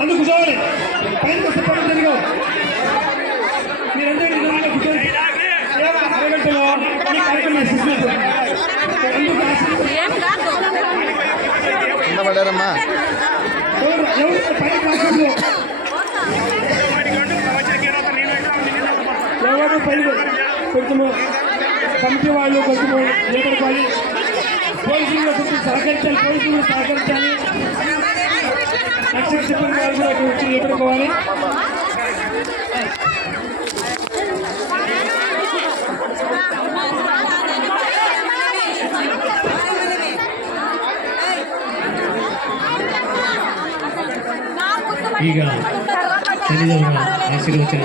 అందుకు కూర్చోవాలి. పైన వస్తే మీరందరూ కూర్చోండి. అరగంటలో కార్యక్రమం పడారమ్మా ఎవరు పైన కొంచెము కమిటీ వాళ్ళు కొంచెము నిలబడుకోవాలి. పోలీసులు కొంచెం సహకరించాలి. పోలీసులు సహకరించాలి. రక్షణ సిబ్బంది వాళ్ళు కూడా వచ్చి నిలబడుకోవాలి. ಈಗ ತಲೆದವರ ಆಶೀರ್ವಚನ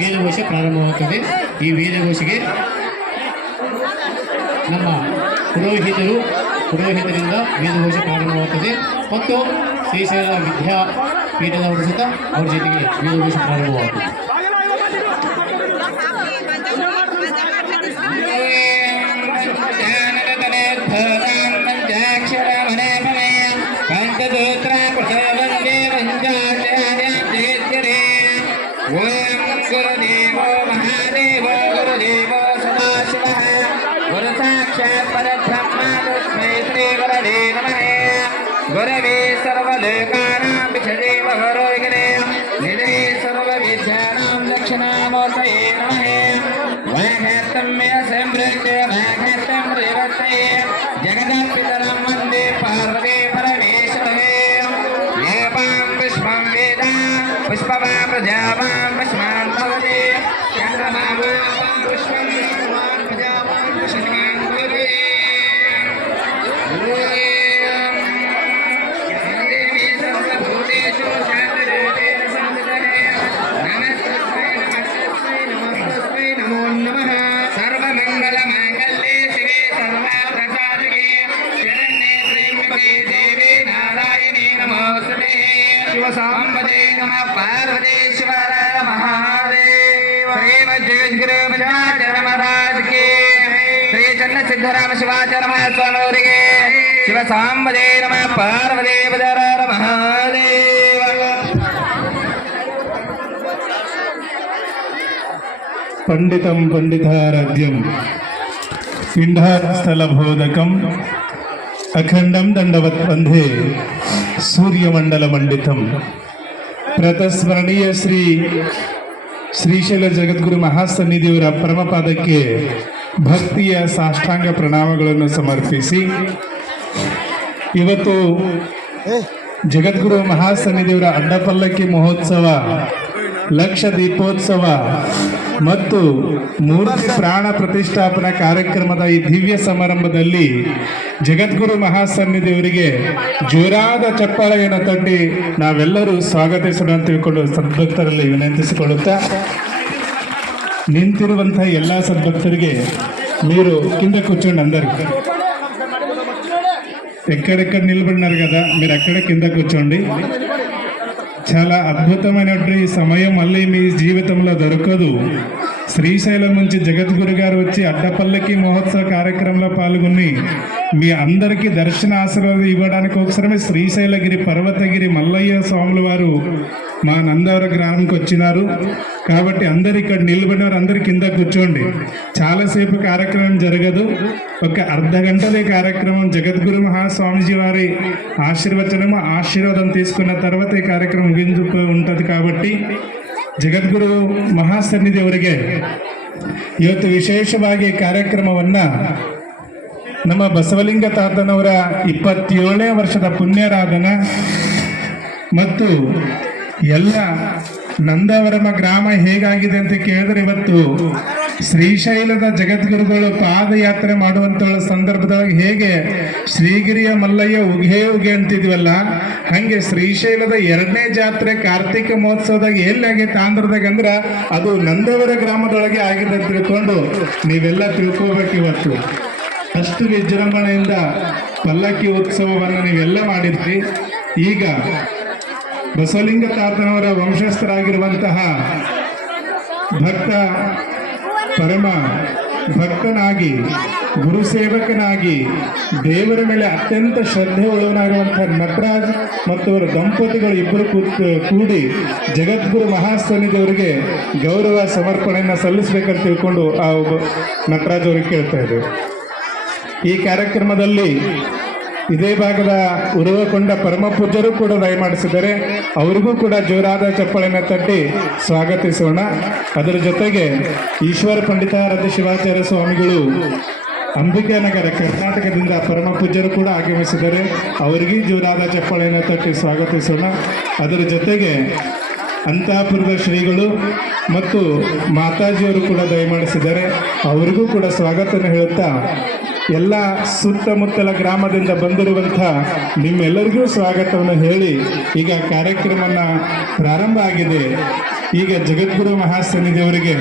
ವೇದಘೋಷ ಪ್ರಾರಂಭವಾಗುತ್ತದೆ. ಈ ವೇದಘೋಷಕ್ಕೆ ನಮ್ಮ ಪುರೋಹಿತರಿಂದ ವೇದಘೋಷ ಪ್ರಾರಂಭವಾಗುತ್ತದೆ ಮತ್ತು ಶ್ರೀಶೈಲ ವಿದ್ಯಾಪೀಠದವರು ಸಹ ಅವರ ಜೊತೆಗೆ ವೇದಘೋಷ ಪ್ರಾರಂಭವಾಗುತ್ತದೆ. गुरवे सर्वलोकानां विषये गुरोगिरे निधे सर्वविद्यानां दक्षिणामूर्तये नमः। वाघर्तम्य संवृत्य वाघर्तं रेवतये जगदपितरं वन्दे पार्वती परमेश्वरे। येपां पुष्पं वेद पुष्पवां प्रजावां पुष्पां भवति चन्द्रमा पुष्पं प्रजावां पुष्पवां भवति। सांबदे नमः पार्वतीश्वर महादेव। श्रीमज्जगद्गुरु बजाचर महाराज के श्री चन्न सिद्धराम शिवाचर महास्वामी के शिव सांबदे नमः पार्वती बजार महादेव। पंडितं पंडिताराध्यं पिंडस्थलबोधकं अखंडं दंडवत् वंदे सूर्यमंडल मंडितम। ಪ್ರತಸ್ಮರಣೀಯ ಶ್ರೀಶೈಲ ಜಗದ್ಗುರು ಮಹಾಸನ್ನಿಧಿಯವರ ಪರಮಪಾದಕ್ಕೆ ಭಕ್ತಿಯ ಸಾಷ್ಟಾಂಗ ಪ್ರಣಾಮಗಳನ್ನು ಸಮರ್ಪಿಸಿ ಇವತ್ತು ಜಗದ್ಗುರು ಮಹಾಸನ್ನಿಧಿಯವರ ಅಡ್ಡಪಲ್ಲಕ್ಕಿ ಮಹೋತ್ಸವ, ಲಕ್ಷ ದೀಪೋತ್ಸವ ಮತ್ತು ಮೂರ್ತಿ ಪ್ರಾಣ ಪ್ರತಿಷ್ಠಾಪನಾ ಕಾರ್ಯಕ್ರಮದ ಈ ದಿವ್ಯ ಸಮಾರಂಭದಲ್ಲಿ ಜಗದ್ಗುರು ಮಹಾಸನ್ನಿಧಿಯವರಿಗೆ ಜೋರಾದ ಚಪ್ಪಾಳೆಯನ್ನು ತಟ್ಟಿ ನಾವೆಲ್ಲರೂ ಸ್ವಾಗತಿಸೋಣ ಅಂತ ತಿಳ್ಕೊಂಡು ಸದ್ಭಕ್ತರಲ್ಲಿ ವಿನಂತಿಸಿಕೊಳ್ಳುತ್ತಾ, ನಿಂತಿರುವಂತಹ ಎಲ್ಲ సద్భక్తుರಿಗೆ మీరు కింద కూర్చోండి. అందరు ఎక్కడెక్కడ నిలబడినారు కదా, మీరు అక్కడ కింద కూర్చోండి. చాలా అద్భుతమైనటువంటి సమయం మళ్ళీ మీ జీవితంలో దొరకదు. శ్రీశైలం నుంచి జగద్గురు గారు వచ్చి అడ్డపల్లకి మహోత్సవ కార్యక్రమంలో పాల్గొని మీ అందరికీ దర్శన ఆశీర్వాదం ఇవ్వడానికి ఒకసారి శ్రీశైలగిరి పర్వతగిరి మల్లయ్య స్వాముల వారు మా నందవర గ్రామంకి వచ్చినారు. కాబట్టి అందరు ఇక్కడ నిలబడినారు, అందరు కింద కూర్చోండి. చాలాసేపు కార్యక్రమం జరగదు, ఒక అర్ధ గంటలే కార్యక్రమం. జగద్గురు మహాస్వామీజీ వారి ఆశీర్వాదం తీసుకున్న తర్వాత ఈ ಕಾರ್ಯಕ್ರಮ ಮುಗಿದು ఉంటుంది. కాబట్టి ಜಗದ್ಗುರು ಮಹಾಸನ್ನಿಧಿ ಅವರಿಗೆ ಇವತ್ತು ವಿಶೇಷವಾಗಿ ಕಾರ್ಯಕ್ರಮವನ್ನು ನಮ್ಮ ಬಸವಲಿಂಗ ತಾತನವರ 27ನೇ ವರ್ಷದ ಪುಣ್ಯರಾಧನ ಮತ್ತು ಎಲ್ಲ ನಂದವರಮ ಗ್ರಾಮ ಹೇಗಾಗಿದೆ ಅಂತ ಕೇಳಿದ್ರೆ, ಇವತ್ತು ಶ್ರೀಶೈಲದ ಜಗದ್ಗುರುಗಳು ಪಾದಯಾತ್ರೆ ಮಾಡುವಂಥ ಸಂದರ್ಭದೊಳಗೆ ಹೇಗೆ ಶ್ರೀಗಿರಿಯ ಮಲ್ಲಯ್ಯ ಉಗೆ ಅಂತಿದ್ವಲ್ಲ, ಹಾಗೆ ಶ್ರೀಶೈಲದ 2ನೇ ಜಾತ್ರೆ ಕಾರ್ತಿಕ ಮಹೋತ್ಸವದಾಗ ಎಲ್ಲಾಗೈತೆ ಆಂಧ್ರದಾಗ ಅಂದ್ರೆ ಅದು ನಂದವರ ಗ್ರಾಮದೊಳಗೆ ಆಗಿದೆ ಅಂತ ತಿಳ್ಕೊಂಡು ನೀವೆಲ್ಲ ತಿಳ್ಕೋಬೇಕು. ಇವತ್ತು ಅಷ್ಟು ವಿಜೃಂಭಣೆಯಿಂದ ಪಲ್ಲಕ್ಕಿ ಉತ್ಸವವನ್ನು ನೀವೆಲ್ಲ ಮಾಡಿದ್ರಿ. ಈಗ ಬಸವಲಿಂಗ ತಾತನವರ ವಂಶಸ್ಥರಾಗಿರುವಂತಹ ಭಕ್ತ ಪರಮ ಭಕ್ತನಾಗಿ ಗುರುಸೇವಕನಾಗಿ ದೇವರ ಮೇಲೆ ಅತ್ಯಂತ ಶ್ರದ್ಧೆ ಉಳ್ಳವನಾಗಿರುವಂತಹ ನಟರಾಜ್ ಮತ್ತು ಅವರ ದಂಪತಿಗಳು ಇಬ್ಬರು ಕೂಡಿ ಜಗದ್ಗುರು ಮಹಾಸನ್ನಿಧಿಯವರಿಗೆ ಗೌರವ ಸಮರ್ಪಣೆಯನ್ನು ಸಲ್ಲಿಸಬೇಕಂತ ತಿಳ್ಕೊಂಡು ಆ ನಟರಾಜ್ ಅವರಿಗೆ ಕೇಳ್ತಾ ಇದ್ದೇವೆ. ಈ ಕಾರ್ಯಕ್ರಮದಲ್ಲಿ ಇದೇ ಭಾಗದ ಉರುವಕೊಂಡ ಪರಮ ಪೂಜ್ಯರು ಕೂಡ ದಯಮಾಡಿಸಿದ್ದಾರೆ. ಅವರಿಗೂ ಕೂಡ ಜೋರಾದ ಚಪ್ಪಾಳೆಯನ್ನು ತಟ್ಟಿ ಸ್ವಾಗತಿಸೋಣ. ಅದರ ಜೊತೆಗೆ ಈಶ್ವರ ಪಂಡಿತಾರಾಧ್ಯ ಶಿವಾಚಾರ್ಯ ಸ್ವಾಮಿಗಳು ಅಂಬಿಕಾನಗರ ಕರ್ನಾಟಕದಿಂದ ಪರಮ ಪೂಜ್ಯರು ಕೂಡ ಆಗಮಿಸಿದ್ದಾರೆ. ಅವರಿಗೂ ಜೋರಾದ ಚಪ್ಪಾಳೆಯನ್ನು ತಟ್ಟಿ ಸ್ವಾಗತಿಸೋಣ. ಅದರ ಜೊತೆಗೆ ಅಂತಃಪುರದ ಶ್ರೀಗಳು ಮತ್ತು ಮಾತಾಜಿಯವರು ಕೂಡ ದಯಮಾಡಿಸಿದ್ದಾರೆ. ಅವರಿಗೂ ಕೂಡ ಸ್ವಾಗತವನ್ನು ಹೇಳುತ್ತಾ ಎಲ್ಲ ಸುತ್ತಮುತ್ತಲ ಗ್ರಾಮದಿಂದ ಬಂದಿರುವಂಥ ನಿಮ್ಮೆಲ್ಲರಿಗೂ ಸ್ವಾಗತವನ್ನು ಹೇಳಿ ಈಗ ಕಾರ್ಯಕ್ರಮನ ಪ್ರಾರಂಭ ಆಗಿದೆ. ಈಗ ಜಗದ್ಗುರು ಮಹಾಸನ್ನಿಧಿಯವರಿಗೆ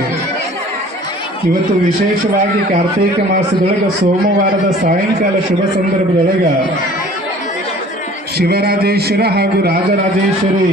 ಇವತ್ತು ವಿಶೇಷವಾಗಿ ಕಾರ್ತೀಕ ಮಾಸದೊಳಗೆ ಸೋಮವಾರದ ಸಾಯಂಕಾಲ ಶುಭ ಸಂದರ್ಭದೊಳಗೆ ಶಿವರಾಜೇಶ್ವರ ಹಾಗೂ ರಾಜರಾಜೇಶ್ವರಿ